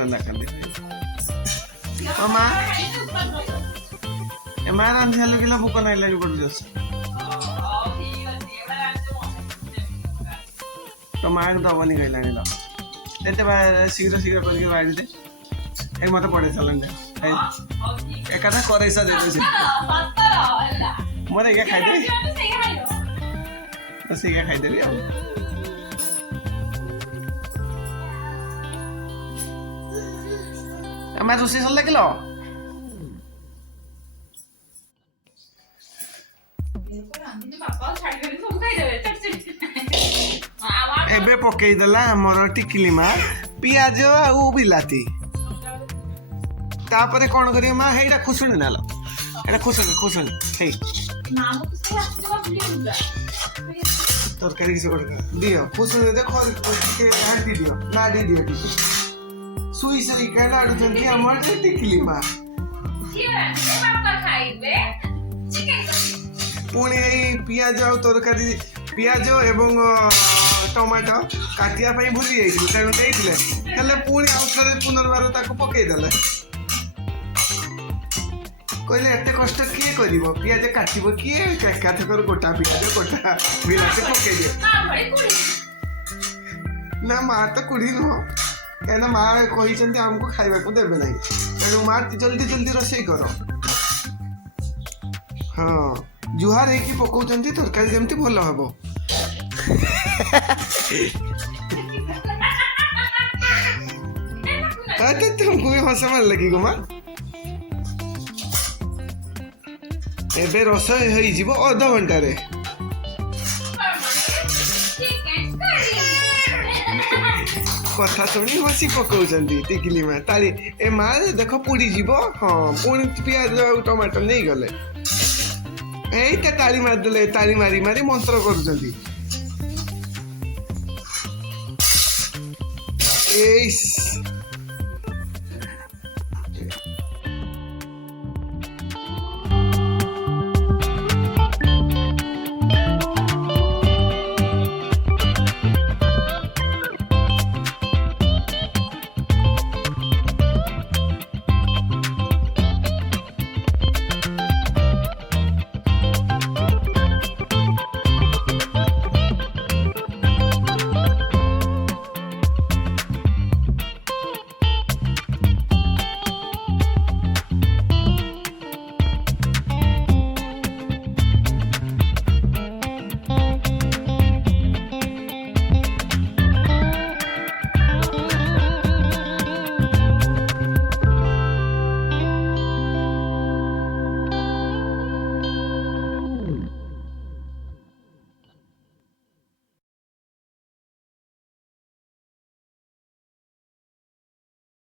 रंधा कर दे मामा ए मां रांधि हेलो किला भूख नाही लागी पड़ जस तो मां दबनी गइलानी ल एते बा शीघ्र शीघ्र करके बाड़ी दे ए मते पड़े चलन दे एकादा करैसा दे दे मरे के खाइ दे तो सीगा खाइ देबी अब मैं रोषेई सरला किलो एबे पकई देला हमर टिकली मा पियाज आ बिलाती तापरे कोन करियो मा हेडा खुसुनी नालो एडा खुसुनी हे तरकारी से दियो खुसुनी देखो के हाडी दियो नाडी दियो सुई सुई काना आडुचंती हमर टिकली मा पुणी पियाज आ तरकारी पियाज एवं टमाटो काटिया पाई भूली जाइथिले तेणु देइथिले हेले पुणी आउ थरे पुनर्बार ताको पकई देले कहले एते कष्ट किए करिवो पियाज काटिबो किए एकाथकर गोटा पियाज गोटा बिलाती पकई दे ना मा तो कुड़ी नो कहना मा कहिसंती हमको खाइबा को देबे नहीं तेणु मा जल्दी जल्दी रोषेई करो हाँ जुहार ହେଇକି ପକଉଛନ୍ତି ତରକାରୀ ଯେମିତି ଭଲ ହବ ଆରେ ତୁମକୁ ବି ହସ ମାର ଲାଗିବ ମା ଏବେ ରସ ହେଇଯିବ ଅଧଘଣ୍ଟାରେ କଥା ଶୁଣି ହସି ପକଉଛନ୍ତି ଟିକିଲି ମା ତାଳି ଏ ମା ଦେଖ ପୋଡ଼ି ଯିବ ହଁ ପୁଣି ପିଆଜ ଆଉ ଟମାଟୋ ନେଇଗଲେ এইটা তালি মারদেলে তালি মারি মারি মন্ত্র করুଛନ୍ତି এই